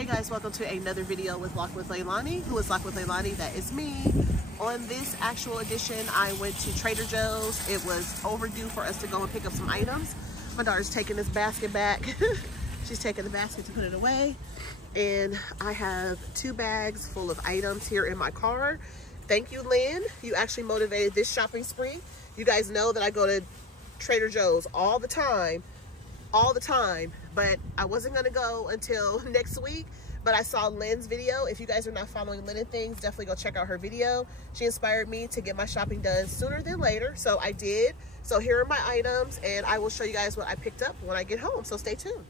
Hey guys, welcome to another video with Lock with Leilani. Who is Lock with Leilani? That is me. On this actual edition, I went to Trader Joe's. It was overdue for us to go and pick up some items. My daughter's taking this basket back. She's taking the basket to put it away. And I have 2 bags full of items here in my car. Thank you, Lynn. You actually motivated this shopping spree. You guys know that I go to Trader Joe's all the time, but I wasn't gonna go until next week. But I saw Lynn's video. If you guys are not following Lynn and things, definitely go check out her video. She inspired me to get my shopping done sooner than later, so I did. So here are my items, and I will show you guys what I picked up when I get home, so stay tuned.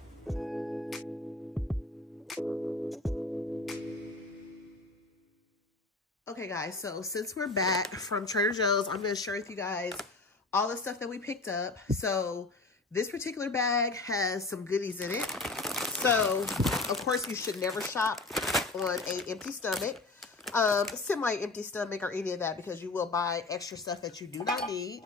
Okay guys, so since we're back from Trader Joe's, I'm gonna share with you guys all the stuff that we picked up. So this particular bag has some goodies in it. So of course you should never shop on an empty stomach, semi-empty stomach or any of that, because you will buy extra stuff that you do not need.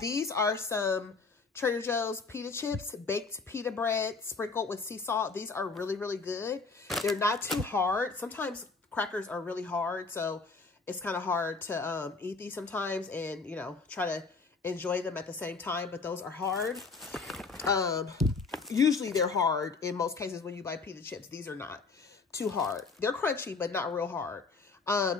These are some Trader Joe's pita chips, baked pita bread sprinkled with sea salt. These are really, really good. They're not too hard. Sometimes crackers are really hard, so it's kind of hard to eat these sometimes and, you know, try to enjoy them at the same time, but those are hard. Usually they're hard in most cases when you buy pita chips. These are not too hard. They're crunchy, but not real hard.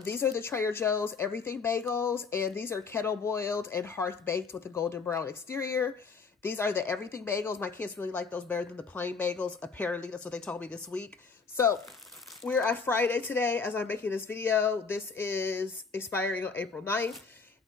These are the Trader Joe's Everything Bagels, and these are kettle boiled and hearth baked with a golden brown exterior. These are the Everything Bagels. My kids really like those better than the plain bagels. Apparently, that's what they told me this week. So we're at Friday today as I'm making this video. This is expiring on April 9th.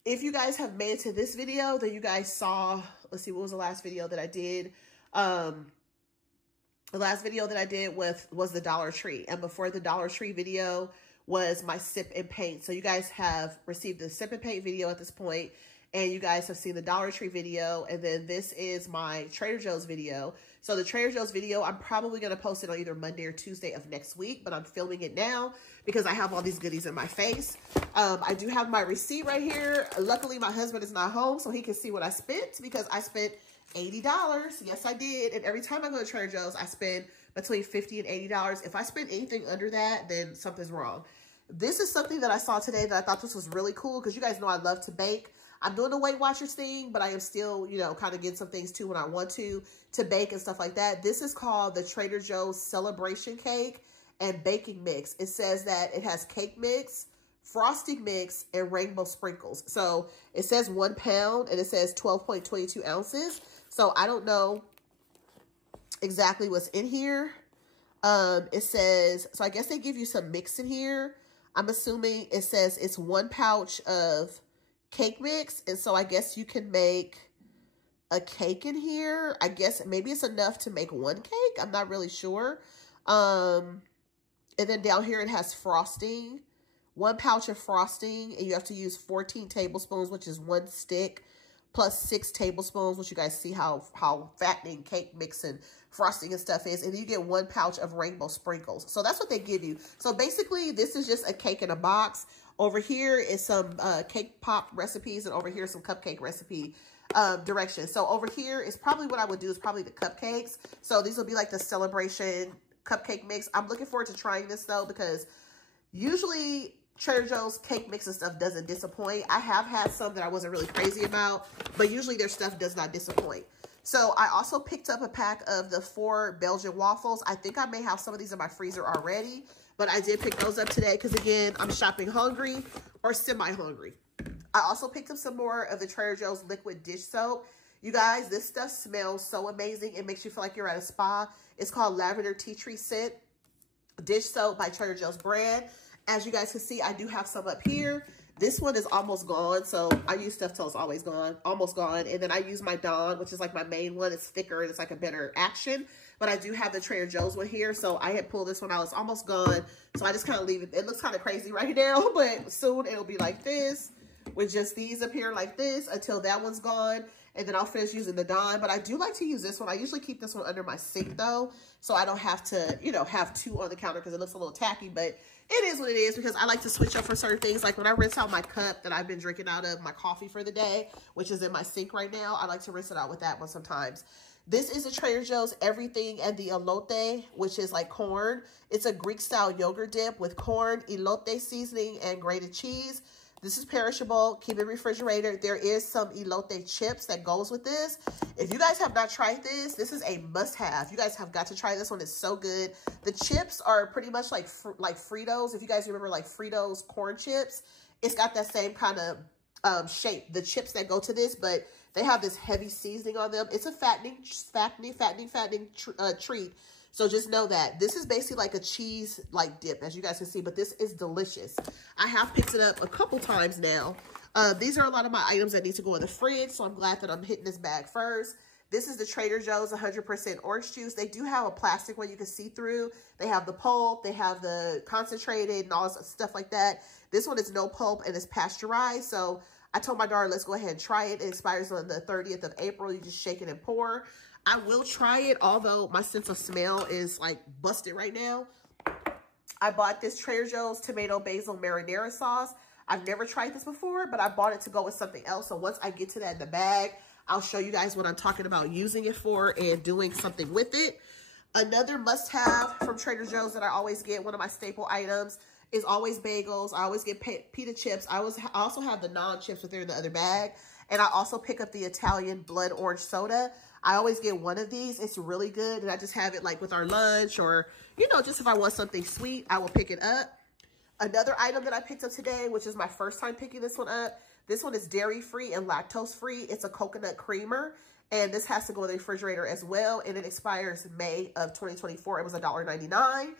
If you guys have made it to this video, then you guys saw, let's see, what was the last video that I did? The last video that I did was the Dollar Tree. And before the Dollar Tree video was my sip and paint. So you guys have received the sip and paint video at this point, and you guys have seen the Dollar Tree video, and then this is my Trader Joe's video. So the Trader Joe's video, I'm probably going to post it on either Monday or Tuesday of next week, but I'm filming it now because I have all these goodies in my face. I do have my receipt right here. Luckily, my husband is not home, so he can see what I spent, because I spent $80. Yes, I did. And every time I go to Trader Joe's, I spend between $50 and $80. If I spend anything under that, then something's wrong. This is something that I saw today that I thought this was really cool, because you guys know I love to bake. I'm doing the Weight Watchers thing, but I am still, you know, kind of getting some things too when I want to bake and stuff like that. This is called the Trader Joe's Celebration Cake and Baking Mix. It says that it has cake mix, frosting mix, and rainbow sprinkles. So it says 1 pound and it says 12.22 ounces. So I don't know exactly what's in here. It says, so I guess they give you some mix in here. I'm assuming it says it's 1 pouch of cake mix, and so I guess you can make a cake in here. I guess maybe it's enough to make 1 cake. I'm not really sure. And then down here it has frosting, 1 pouch of frosting, and you have to use 14 tablespoons, which is 1 stick, plus 6 tablespoons, which you guys see how fattening cake mix and frosting and stuff is. And then you get 1 pouch of rainbow sprinkles. So that's what they give you. So basically, this is just a cake in a box. Over here is some cake pop recipes, and over here is some cupcake recipe directions. So over here is probably what I would do is probably the cupcakes. So these will be like the celebration cupcake mix. I'm looking forward to trying this though, because usually Trader Joe's cake mix and stuff doesn't disappoint. I have had some that I wasn't really crazy about, but usually their stuff does not disappoint. So I also picked up a pack of the 4 Belgian waffles. I think I may have some of these in my freezer already, but I did pick those up today because, again, I'm shopping hungry or semi-hungry. I also picked up some more of the Trader Joe's liquid dish soap. You guys, this stuff smells so amazing. It makes you feel like you're at a spa. It's called Lavender Tea Tree Scent Dish Soap by Trader Joe's brand. As you guys can see, I do have some up here. This one is almost gone, so I use stuff till it's always gone, almost gone. And then I use my Dawn, which is like my main one. It's thicker and it's like a better action. But I do have the Trader Joe's one here, so I had pulled this one out. It's almost gone, so I just kind of leave it. It looks kind of crazy right now, but soon it'll be like this, with just these up here like this until that one's gone. And then I'll finish using the Dawn. But I do like to use this one. I usually keep this one under my sink though, so I don't have to, you know, have 2 on the counter because it looks a little tacky. But it is what it is, because I like to switch up for certain things. Like when I rinse out my cup that I've been drinking out of, my coffee for the day, which is in my sink right now, I like to rinse it out with that one sometimes. This is a Trader Joe's Everything and the elote, which is like corn. It's a Greek-style yogurt dip with corn, elote seasoning, and grated cheese. This is perishable. Keep it refrigerated. There is some elote chips that goes with this. If you guys have not tried this, this is a must-have. You guys have got to try this one. It's so good. The chips are pretty much like Fritos. If you guys remember like Fritos corn chips, it's got that same kind of shape. The chips that go to this, but they have this heavy seasoning on them. It's a fattening treat. So just know that this is basically like a cheese like dip, as you guys can see, but this is delicious. I have picked it up a couple times now. These are a lot of my items that need to go in the fridge, so I'm glad that I'm hitting this bag first. This is the Trader Joe's 100% orange juice. They do have a plastic one you can see through. They have the pulp, they have the concentrated and all stuff like that. This one is no pulp and it's pasteurized. So I told my daughter, let's go ahead and try it. It expires on the 30th of April. You just shake it and pour. I will try it, although my sense of smell is like busted right now. I bought this Trader Joe's tomato basil marinara sauce. I've never tried this before, but I bought it to go with something else. So once I get to that in the bag, I'll show you guys what I'm talking about using it for and doing something with it. Another must-have from Trader Joe's that I always get, one of my staple items, is always bagels. I always get pita chips. I also have the non-chips if they're in the other bag. And I also pick up the Italian blood orange soda. I always get one of these. It's really good. And I just have it like with our lunch or, you know, just if I want something sweet, I will pick it up. Another item that I picked up today, which is my first time picking this one up. This one is dairy-free and lactose-free. It's a coconut creamer. And this has to go in the refrigerator as well. And it expires May of 2024. It was $1.99.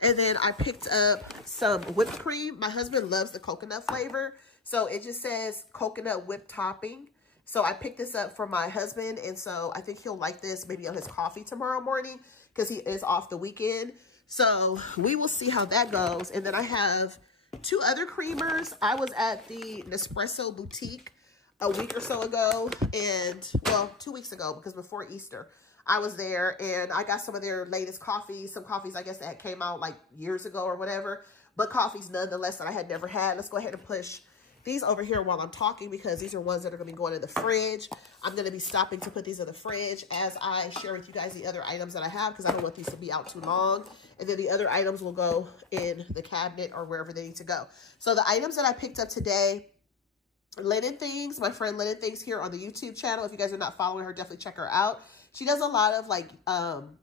And then I picked up some whipped cream. My husband loves the coconut flavor. So it just says coconut whipped topping. So I picked this up for my husband. And so I think he'll like this maybe on his coffee tomorrow morning because he is off the weekend. So we will see how that goes. And then I have two other creamers. I was at the Nespresso Boutique a week or so ago. And, well, 2 weeks ago because before Easter. I was there and I got some of their latest coffees, some coffees I guess that came out like years ago or whatever, but coffees nonetheless that I had never had. Let's go ahead and push these over here while I'm talking because these are ones that are going to be going in the fridge. I'm going to be stopping to put these in the fridge as I share with you guys the other items that I have because I don't want these to be out too long. And then the other items will go in the cabinet or wherever they need to go. So the items that I picked up today, Linen Things, my friend Linen Things here on the YouTube channel. If you guys are not following her, definitely check her out. She does a lot of like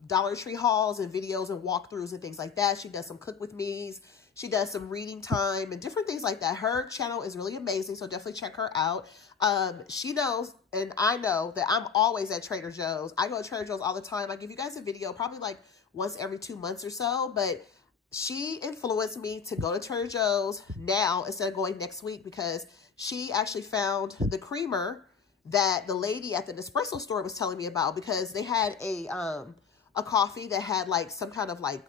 Dollar Tree hauls and videos and walkthroughs and things like that. She does some cook with me's. She does some reading time and different things like that. Her channel is really amazing, so definitely check her out. She knows, and I know, that I'm always at Trader Joe's. I go to Trader Joe's all the time. I give you guys a video probably like once every 2 months or so, but she influenced me to go to Trader Joe's now instead of going next week because she actually found the creamer that the lady at the Nespresso store was telling me about because they had a coffee that had like some kind of like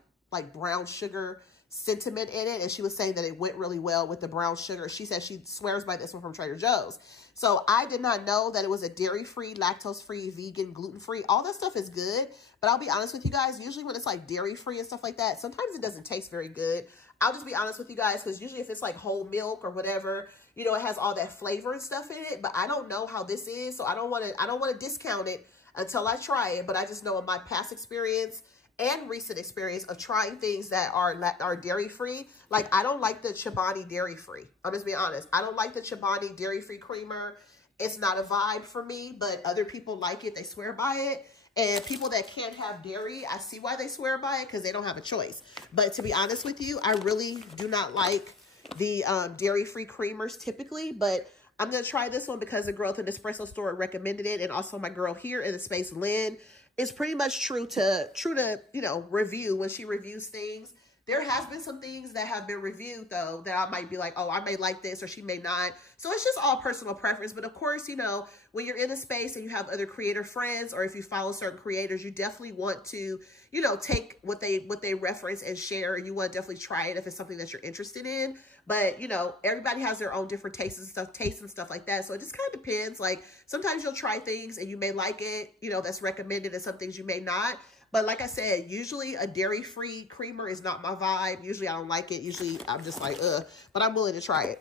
brown sugar sentiment in it. And she was saying that it went really well with the brown sugar. She said she swears by this one from Trader Joe's. So I did not know that it was a dairy-free, lactose-free, vegan, gluten-free. All that stuff is good. But I'll be honest with you guys, usually when it's like dairy-free and stuff like that, sometimes it doesn't taste very good. I'll just be honest with you guys because usually if it's like whole milk or whatever, you know, it has all that flavor and stuff in it. But I don't know how this is, so I don't want to discount it until I try it. But I just know in my past experience and recent experience of trying things that are dairy-free. Like, I don't like the Chobani dairy-free. I'm just being honest. I don't like the Chobani dairy-free creamer. It's not a vibe for me, but other people like it. They swear by it. And people that can't have dairy, I see why they swear by it because they don't have a choice. But to be honest with you, I really do not like the dairy-free creamers typically. But I'm going to try this one because the girl at the Nespresso store recommended it. And also my girl here in the space, Lynn, is pretty much true to, you know, review when she reviews things. There has been some things that have been reviewed, though, that I might be like, oh, I may like this or she may not. So it's just all personal preference. But of course, you know, when you're in a space and you have other creator friends or if you follow certain creators, you definitely want to, you know, take what they reference and share. You want to definitely try it if it's something that you're interested in. But, you know, everybody has their own different tastes and stuff like that. So it just kind of depends. Like sometimes you'll try things and you may like it, you know, that's recommended, and some things you may not. But like I said, usually a dairy-free creamer is not my vibe. Usually I don't like it. Usually I'm just like, ugh, but I'm willing to try it.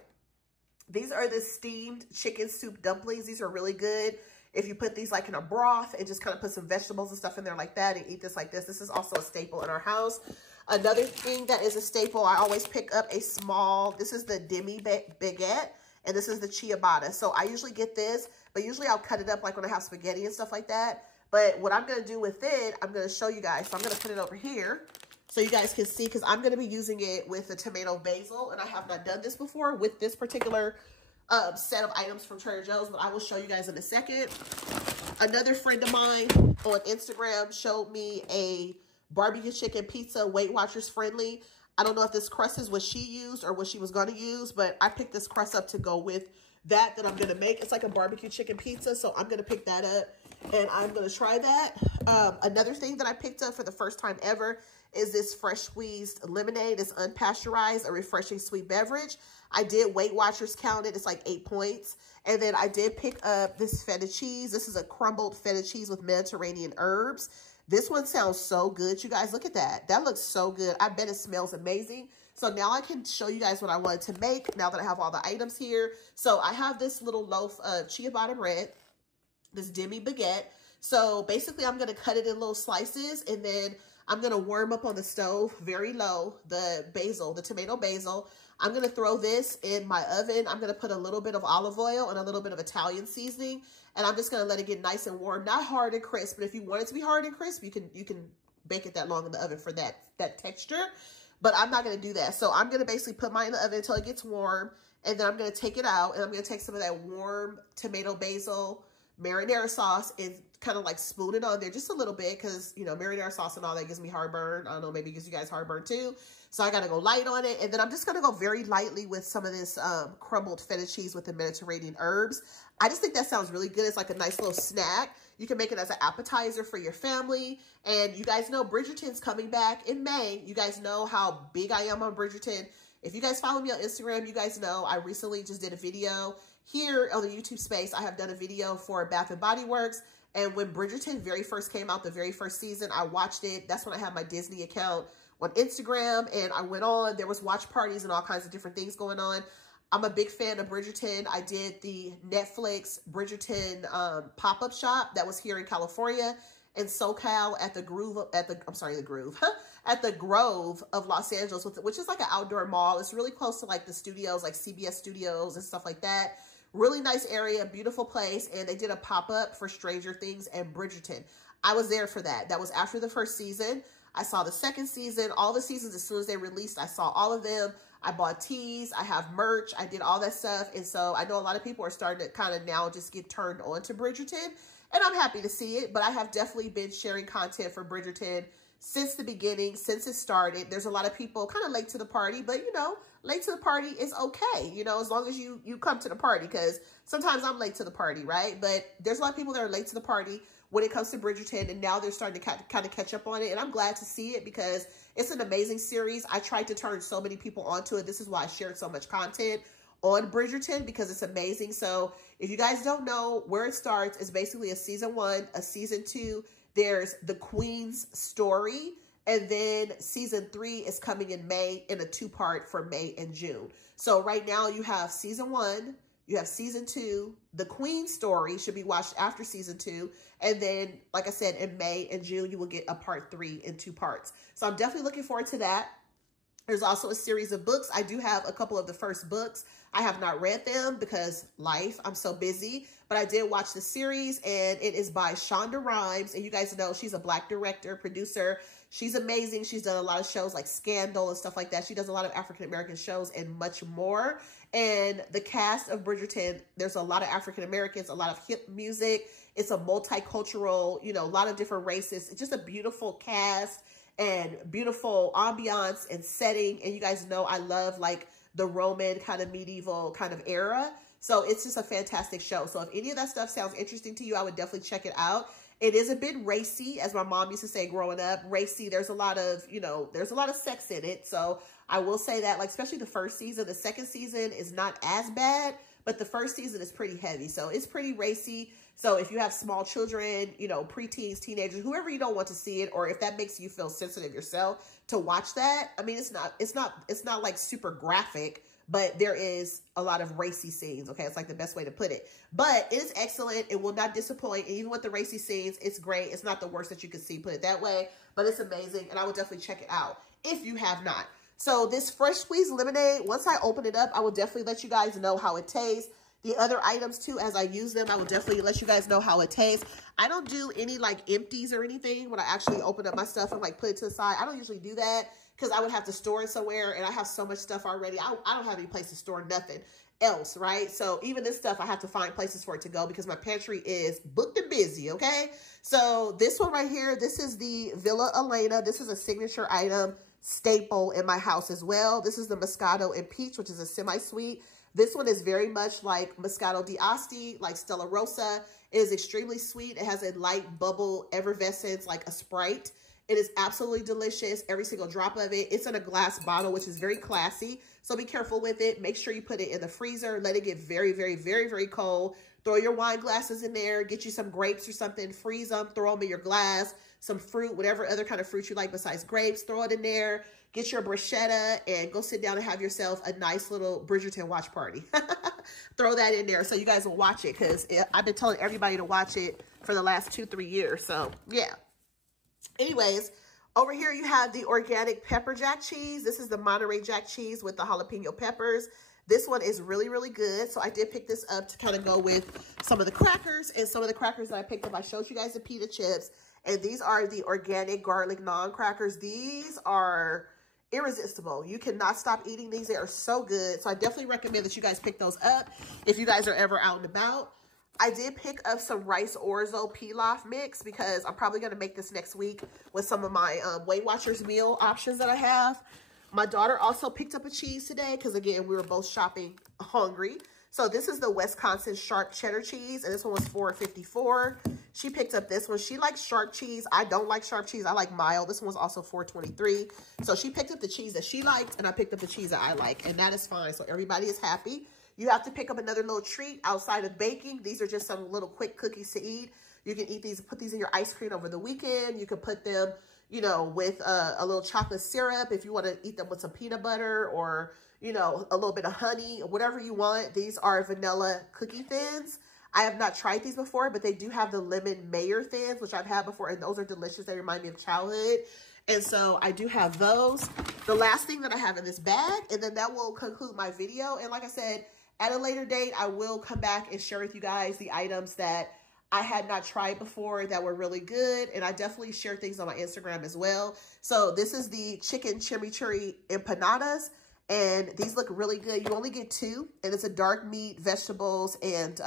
These are the steamed chicken soup dumplings. These are really good. If you put these like in a broth and just kind of put some vegetables and stuff in there like that and eat this like this, this is also a staple in our house. Another thing that is a staple, I always pick up a small, this is the demi baguette, and this is the ciabatta. So I usually get this, but usually I'll cut it up like when I have spaghetti and stuff like that. But what I'm going to do with it, I'm going to show you guys. So I'm going to put it over here so you guys can see, because I'm going to be using it with the tomato basil, and I have not done this before with this particular set of items from Trader Joe's, but I will show you guys in a second. Another friend of mine on Instagram showed me a barbecue chicken pizza, Weight Watchers friendly. I don't know if this crust is what she used or what she was going to use, but I picked this crust up to go with that I'm going to make. It's like a barbecue chicken pizza, so I'm going to pick that up and I'm going to try that. Another thing that I picked up for the first time ever is this fresh squeezed lemonade. It's unpasteurized, a refreshing sweet beverage. I did Weight Watchers count it. It's like 8 points. And then I did pick up this feta cheese. This is a crumbled feta cheese with Mediterranean herbs. This one sounds so good. You guys, look at that. That looks so good. I bet it smells amazing. So now I can show you guys what I wanted to make now that I have all the items here. So I have this little loaf of ciabatta bread, this demi baguette. So basically I'm going to cut it in little slices, and then I'm going to warm up on the stove very low the basil, the tomato basil. I'm going to throw this in my oven. I'm going to put a little bit of olive oil and a little bit of Italian seasoning, and I'm just going to let it get nice and warm. Not hard and crisp, but if you want it to be hard and crisp, you can bake it that long in the oven for that texture. But I'm not going to do that. So I'm going to basically put mine in the oven until it gets warm, and then I'm going to take it out, and I'm going to take some of that warm tomato basil marinara sauce and kind of like spoon it on there just a little bit, because, you know, marinara sauce and all that gives me heartburn. I don't know, maybe it gives you guys heartburn too. So I got to go light on it. And then I'm just going to go very lightly with some of this crumbled feta cheese with the Mediterranean herbs. I just think that sounds really good. It's like a nice little snack. You can make it as an appetizer for your family. And you guys know Bridgerton's coming back in May. You guys know how big I am on Bridgerton. If you guys follow me on Instagram, you guys know I recently just did a video here on the YouTube space. I have done a video for Bath & Body Works. And when Bridgerton very first came out, the very first season, I watched it. That's when I had my Disney account on Instagram, and I went on. There was watch parties and all kinds of different things going on. I'm a big fan of Bridgerton. I did the Netflix Bridgerton pop-up shop that was here in California in SoCal at the Grove of Los Angeles, which is like an outdoor mall. It's really close to like the studios, like CBS Studios and stuff like that. Really nice area, beautiful place, and they did a pop-up for Stranger Things and Bridgerton. I was there for that. That was after the first season. I saw the second season, all the seasons as soon as they released. I saw all of them. I bought teas. I have merch. I did all that stuff. And so I know a lot of people are starting to kind of now just get turned on to Bridgerton. And I'm happy to see it. But I have definitely been sharing content for Bridgerton since the beginning, since it started. There's a lot of people kind of late to the party. But, you know, late to the party is okay. You know, as long as you come to the party. Because sometimes I'm late to the party, right? But there's a lot of people that are late to the party when it comes to Bridgerton, and now they're starting to kind of catch up on it, and I'm glad to see it because it's an amazing series. I tried to turn so many people onto it. This is why I shared so much content on Bridgerton, because it's amazing. So if you guys don't know where it starts, it's basically a season 1, a season 2. There's the Queen's story, and then season 3 is coming in May in a 2-part for May and June. So right now you have season 1, you have season 2. The Queen story should be watched after season 2. And then, like I said, in May and June, you will get a part 3 in 2 parts. So I'm definitely looking forward to that. There's also a series of books. I do have a couple of the first books. I have not read them because life, I'm so busy. But I did watch the series, and it is by Shonda Rhimes. And you guys know she's a Black director, producer. She's amazing. She's done a lot of shows like Scandal and stuff like that. She does a lot of African-American shows and much more. And the cast of Bridgerton, there's a lot of African-Americans, a lot of hip music. It's a multicultural, you know, a lot of different races. It's just a beautiful cast and beautiful ambiance and setting. And you guys know I love like the Roman kind of medieval kind of era. So it's just a fantastic show. So if any of that stuff sounds interesting to you, I would definitely check it out. It is a bit racy, as my mom used to say growing up. Racy, there's a lot of, you know, there's a lot of sex in it. So I will say that, like, especially the first season. The second season is not as bad, but the first season is pretty heavy. So it's pretty racy. So if you have small children, you know, preteens, teenagers, whoever you don't want to see it, or if that makes you feel sensitive yourself to watch that, I mean, it's not like super graphic, but there is a lot of racy scenes. Okay, it's like the best way to put it. But it is excellent. It will not disappoint. And even with the racy scenes, it's great. It's not the worst that you can see, put it that way. But it's amazing, and I would definitely check it out if you have not. So this fresh squeezed lemonade, once I open it up, I will definitely let you guys know how it tastes. The other items too, as I use them, I will definitely let you guys know how it tastes. I don't do any like empties or anything when I actually open up my stuff and like put it to the side. I don't usually do that because I would have to store it somewhere, and I have so much stuff already. I don't have any place to store nothing else, right? So even this stuff, I have to find places for it to go because my pantry is booked and busy, okay? So this one right here, this is the Villa Elena. This is a signature item, staple in my house as well. This is the Moscato and Peach, which is a semi-sweet. This one is very much like Moscato d'Asti, like Stella Rosa. It is extremely sweet. It has a light bubble effervescence, like a Sprite. It is absolutely delicious, every single drop of it. It's in a glass bottle, which is very classy. So be careful with it. Make sure you put it in the freezer. Let it get very, very, very, very cold. Throw your wine glasses in there. Get you some grapes or something. Freeze them. Throw them in your glass. Some fruit, whatever other kind of fruit you like besides grapes. Throw it in there. Get your bruschetta and go sit down and have yourself a nice little Bridgerton watch party. Throw that in there so you guys will watch it, because I've been telling everybody to watch it for the last 2-3 years. So, yeah. Anyways, over here you have the organic pepper jack cheese. This is the Monterey Jack cheese with the jalapeno peppers. This one is really, really good. So I did pick this up to kind of go with some of the crackers. And some of the crackers that I picked up, I showed you guys the pita chips. And these are the organic garlic naan crackers. These are irresistible. You cannot stop eating these. They are so good. So I definitely recommend that you guys pick those up if you guys are ever out and about. I did pick up some rice orzo pilaf mix because I'm probably going to make this next week with some of my Weight Watchers meal options that I have. My daughter also picked up a cheese today because, again, we were both shopping hungry. So this is the Wisconsin sharp cheddar cheese, and this one was $4.54. She picked up this one. She likes sharp cheese. I don't like sharp cheese. I like mild. This one was also $4.23. So she picked up the cheese that she liked, and I picked up the cheese that I like, and that is fine. So everybody is happy. You have to pick up another little treat outside of baking. These are just some little quick cookies to eat. You can eat these, put these in your ice cream over the weekend. You can put them, you know, with a little chocolate syrup if you want to eat them with some peanut butter or, you know, a little bit of honey, whatever you want. These are vanilla cookie thins. I have not tried these before, but they do have the lemon mayor thins, which I've had before, and those are delicious. They remind me of childhood. And so I do have those. The last thing that I have in this bag, and then that will conclude my video. And like I said, at a later date, I will come back and share with you guys the items that I had not tried before that were really good. And I definitely share things on my Instagram as well. So this is the chicken chimichurri empanadas. And these look really good. You only get 2. And it's a dark meat, vegetables, and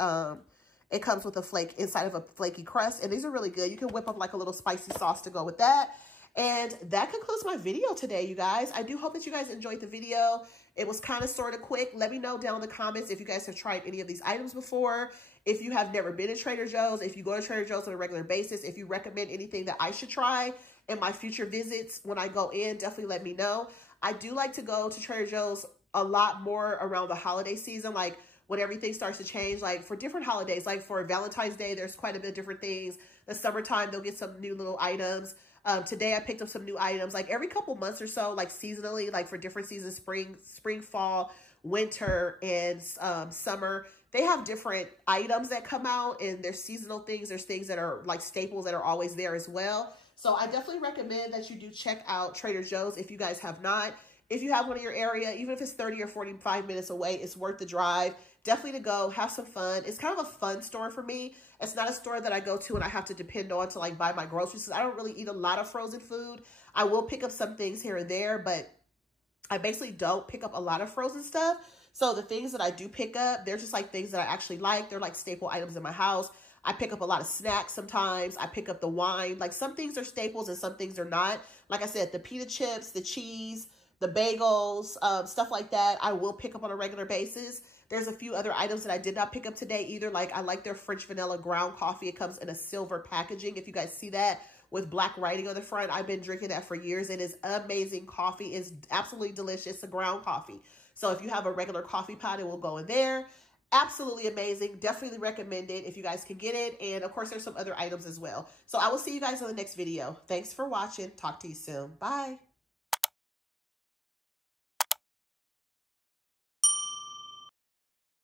it comes with a flake inside of a flaky crust. And these are really good. You can whip up like a little spicy sauce to go with that. And that concludes my video today, you guys. I do hope that you guys enjoyed the video. It was kind of sort of quick. Let me know down in the comments if you guys have tried any of these items before. If you have never been to Trader Joe's, if you go to Trader Joe's on a regular basis, if you recommend anything that I should try in my future visits when I go in, definitely let me know. I do like to go to Trader Joe's a lot more around the holiday season, like when everything starts to change, like for different holidays, like for Valentine's Day, there's quite a bit of different things. The summertime, they'll get some new little items. Today I picked up some new items, like every couple months or so, like seasonally, like for different seasons, spring, fall, winter, and summer. They have different items that come out, and there's seasonal things. There's things that are like staples that are always there as well. So I definitely recommend that you do check out Trader Joe's if you guys have not. If you have one in your area, even if it's 30 or 45 minutes away, it's worth the drive. Definitely to go, have some fun. It's kind of a fun store for me. It's not a store that I go to and I have to depend on to like buy my groceries, because I don't really eat a lot of frozen food. I will pick up some things here and there, but I basically don't pick up a lot of frozen stuff. So the things that I do pick up, they're just like things that I actually like. They're like staple items in my house. I pick up a lot of snacks sometimes. I pick up the wine. Like some things are staples and some things are not. Like I said, the pita chips, the cheese, the bagels, stuff like that, I will pick up on a regular basis. There's a few other items that I did not pick up today either. Like I like their French vanilla ground coffee. It comes in a silver packaging. If you guys see that with black writing on the front, I've been drinking that for years. It is amazing coffee. It's absolutely delicious. The ground coffee. So if you have a regular coffee pot, it will go in there. Absolutely amazing. Definitely recommend it if you guys can get it. And of course, there's some other items as well. So I will see you guys on the next video. Thanks for watching. Talk to you soon. Bye.